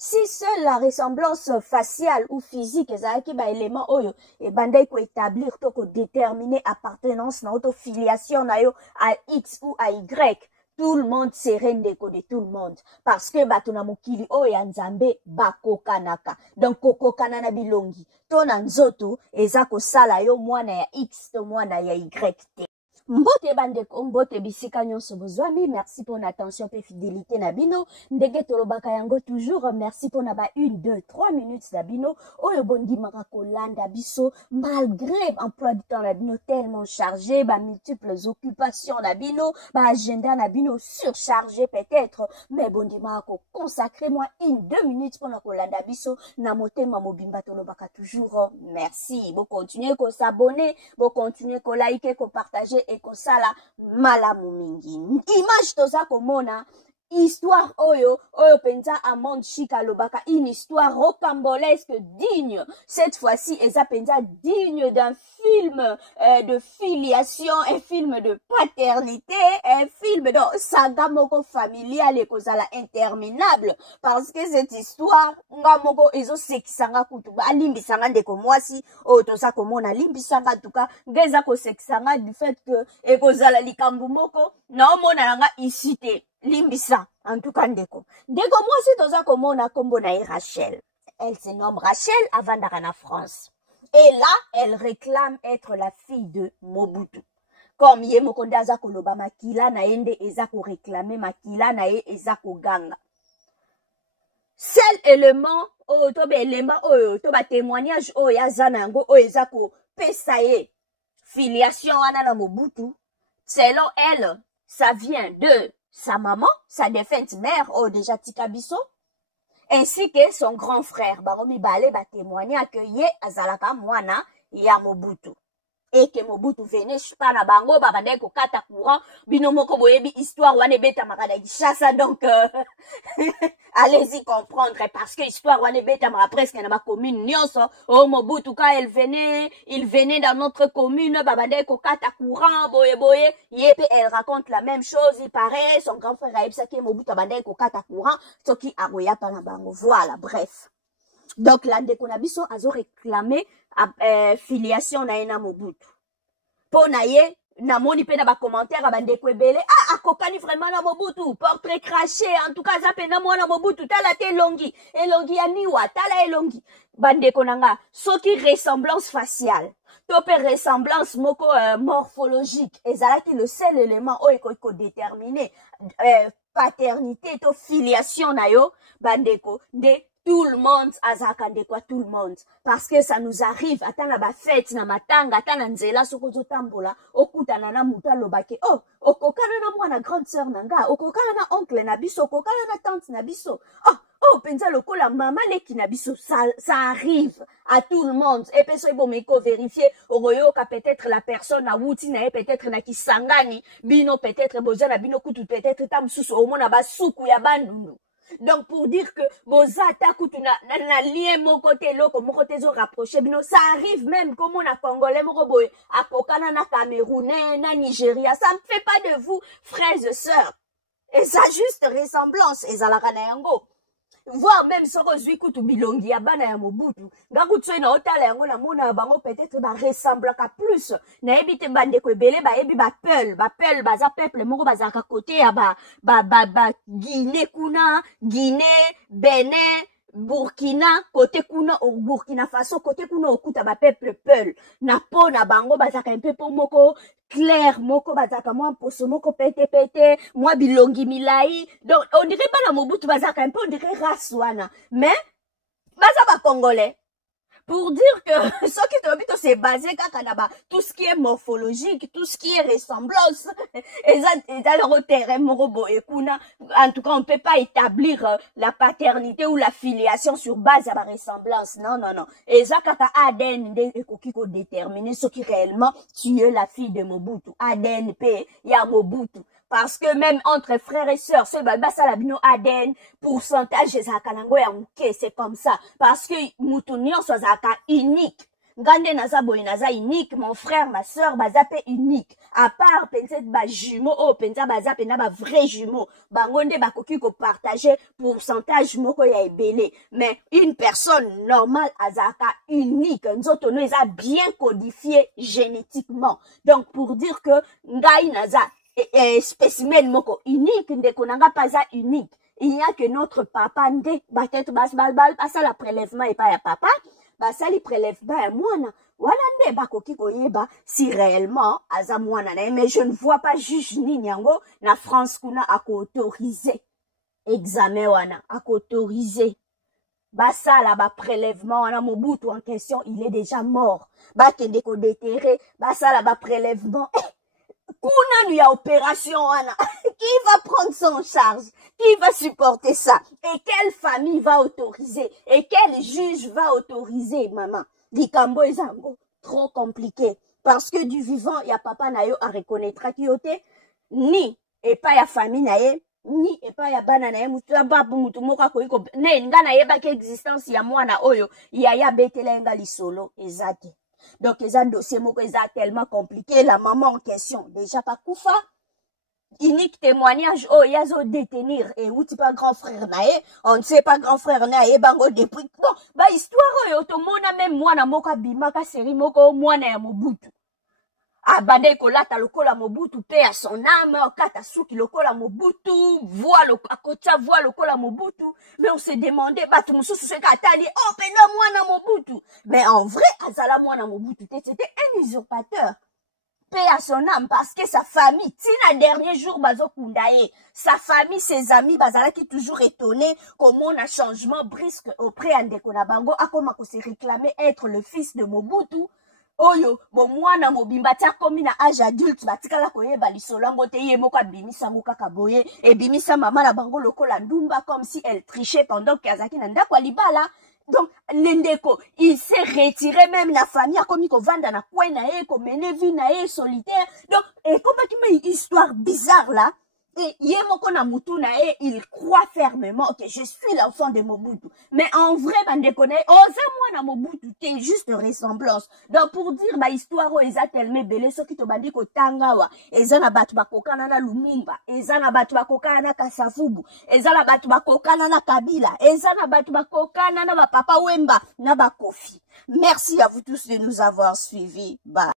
Si seule la ressemblance faciale ou physique ezalaki ba élément oyo ebandai ko établir to ko déterminer appartenance na auto filiation na yo à X ou à Y, tout le monde serait ndeko de tout le monde parce que bato na mokili oyo ya Nzambe bakokanaka. Donc kokokana na bilongi to na nzoto eza kosala yo mwana ya X to mwana ya Y te. Mbote bandeko, mbote bisika nyonso bozwami, merci pour l'attention et fidélité na bino. Ndenge tolobaka yango toujours, merci pour na ba 1, 2, 3 minutes na bino. Oyo bondi maka kolanda biso, malgré emploi du temps na bino tellement chargé, ba multiples occupations na bino, ba agenda na bino surchargé peut-être, mais bondi maka ko consacrer moi 1, 2 minutes pour na kolanda biso, na motema mobimba tolobaka toujours, merci. Bo continuer ko s'abonner, bo continuer ko liker, ko partager et kosala malamu mingi. Image toza komona histoire oyo penza Amande Chika lobaka, une histoire rocambolesque digne. Cette fois-ci eza penza digne d'un film de filiation, un film de paternité, un film de saga moko familiale ekozala interminable parce que cette histoire nga moko ezo sekisanga kutu ba limbisanga ndeko mwasi oyo toza komona limbisanga tuka ngeza ko sekisanga du fait que ekozala likambu moko na omona nanga ici te limbisa en tout cas ndeko mwasi toza komona kombo na Rachel. Elle se nomme Rachel avandaka na France. Et là, elle réclame être la fille de Mobutu. Comme ye mokonde aza koloba makila na yende eza ko réclamer makila na ye eza ko ganga. Seul élément oyo to belema oyo to ba témoignage oyo yaza na yango oyo eza ko pesa ye filiation wana na Mobutu. Selon elle, ça vient de sa maman, sa défunte mère, oh déjà Tikabiso, ainsi que son grand frère. Baromi Bale ba témoigner que ye azalaka mwana ya Mobutu. Et que Mobutu venait pas na bango babande ko kata courant bino moko boyebi histoire wane beta makada Kinshasa donc allez-y comprendre parce que histoire wane beta mara presque na ma commune nyonso oh Mobutu quand il venait dans notre commune babande ko kata courant boye yepe elle raconte la même chose, il paraît son grand frère a que Mobutu babande ko kata courant soki agoya pa na bango. Voilà, bref. Donc la ndeko na biso azo réclamer filiation na ena Mobutu. Po na ye namoni pe na ba commentaire ba ndeko ebele akokani vraiment na Mobutu, portrait craché en tout cas za pe na mwana Mobutu tala te elongi ya niwa tala elongi bandeko nanga soki ressemblance faciale to pe ressemblance moko morphologique ezalaki le seul élément oyo ko déterminer paternité to filiation na yo bandeko de tout le monde azakande kwa tout le monde parce que ça nous arrive atana ba fête na matanga atana nzela soko zotambola okutana na muta lobake oh okokana na mwana grande sœur nanga okokana na oncle na biso okokana na tante na biso oh penza lokola mama leki na biso ça arrive à tout le monde et puis so ibomeko vérifier oyoka peut-être la personne na wuti na peut-être na kisangani bino peut-être boza na bino kutu peut-être tamsusu omona ba suku ya bandundu. Donc pour dire que bozata kutu na lien mon côté loko mon côté zo rapproché bino ça arrive même comme on a congolais moko boy akokana na camerounais na Nigeria, ça ne fait pas de vous frères et sœurs et ça juste ressemblance ezalaka na yango voire même soko zwi kutu bilongi ya bana ya Mobutu ngaku tsoe na otala yango na mona bango peut-être ba ressemblaka plus na ebite bandeko ebele ba ebi ba peul baza peuple moko bazaka côté ya ba Guinée kuna Guinée Bénin Burkina côté kuna au Burkina Faso côté kuna okuta ba peuple peul na po na bango bazaka un peu po moko clair moko bazaka moi poso moko pete moi bilongi milai donc on dirait pas na Mobutu bazaka un peu on dirait race wana mais baza ba congolais pour dire que ce qui te c'est basé quand tout ce qui est morphologique, tout ce qui est ressemblance, et ça le terrain morobo et kuna. En tout cas, on peut pas établir la paternité ou la filiation sur base de la ressemblance. Non. Et ça kaka ADN de kokiko déterminer ce qui réellement tu es la fille de Mobutu. ADN P ya Mobutu. Parce que même entre frères et sœurs, ce balbasa la bino ADN, pourcentage de zakalango ya mouke, c'est comme ça. Parce que moutounion soit zaka unique. ngande naza boye naza unique, mon frère, ma soeur, baza pe unique. À part peut-être ba jumeaux, oh, penza baza pena ba vrai jumeaux. Bangonde bakoki ko partager pourcentage moko ya ebele. Mais une personne normale azaka unique. Nzoto no eza bien codifié génétiquement. Donc pour dire que ngai naza spécimen moko unique, ndeko nanga paza unique. Il n'y a que notre papa nde peut-être basa la prélèvement et pas ya papa. Basali prélèvement ya mwana. Voilà nde bakoki koyeba si réellement aza mwana na. Mais je ne vois pas juge ni nyango na France kuna ako autorisé examen wana, ako autorisé. Basala ba prélèvement wana Mobutu en question, il est déjà mort. Bakende ko déterrer, basala ba prélèvement. Kuna y a opération wana. Qui va prendre son charge? Qui va supporter ça? Et quelle famille va autoriser? Et quel juge va autoriser, maman? Likambo ezango, trop compliqué. Parce que du vivant, y a papa na yo à reconnaître kiote, ni, et pas y a famille na ye, ni, et pas y a bana na ye, mutu moka koiko, ne, nga na ye baki existence ya mwana oyo, ya betele nga li solo, ezate. Donc, les dossiers moko tellement compliqué. La maman en question, déjà pas koufa. Unique témoignage, oh, yazo détenir. Et où tu pas grand frère nae, on ne sait pas grand frère nae, bango depuis. Bon, bah, histoire, oh, to mona même moi na moka bimaka seri moko, moi na ya Mobutu. Abande kolata lokola Mobutu, paix à son âme, kata souki lokola Mobutu, voix lokola Mobutu. Mais on se demandait, bah, tout le monde se katali, oh, pena moi na Mobutu. Mais en vrai, azala moi na Mobutu, c'était un usurpateur. Paix à son âme, parce que sa famille, tina dernier jour, bazo kundaye, sa famille, ses amis, bazala qui toujours étonné, comment on a changement brisque auprès Andeko Nabango, a comment on s'est réclamé être le fils de Mobutu. Oyo, bon mwana mobimba tia komi na âge adulte batikala koyeba lisolango te ye moko abimisa ngo kaka boye et bimisa mama na bango lokola ndumba comme si elle trichait pendant qu'azaki na ndako libala. Donc Nendeko, il s'est retiré même la famille a komi ko vanda na kwe na ye ko mener vie na ye solitaire. Donc et comme qui une histoire bizarre là. Et Yemoko na mutu na e, il croit fermement que je suis l'enfant de Mobutu. Mais en vrai, bande connaît, osa moi na Mobutu, t'es juste ressemblance. Donc pour dire ma histoire, eza tellement belle, ce qui te bandi ko tangawa, eza na batu bakokana na Lumumba, eza na batu bakokana na Kasavubu, eza na batu bakokana na Kabila, eza na batu bakokana na Papa Wemba, na Bakofi. Merci à vous tous de nous avoir suivis. Bye.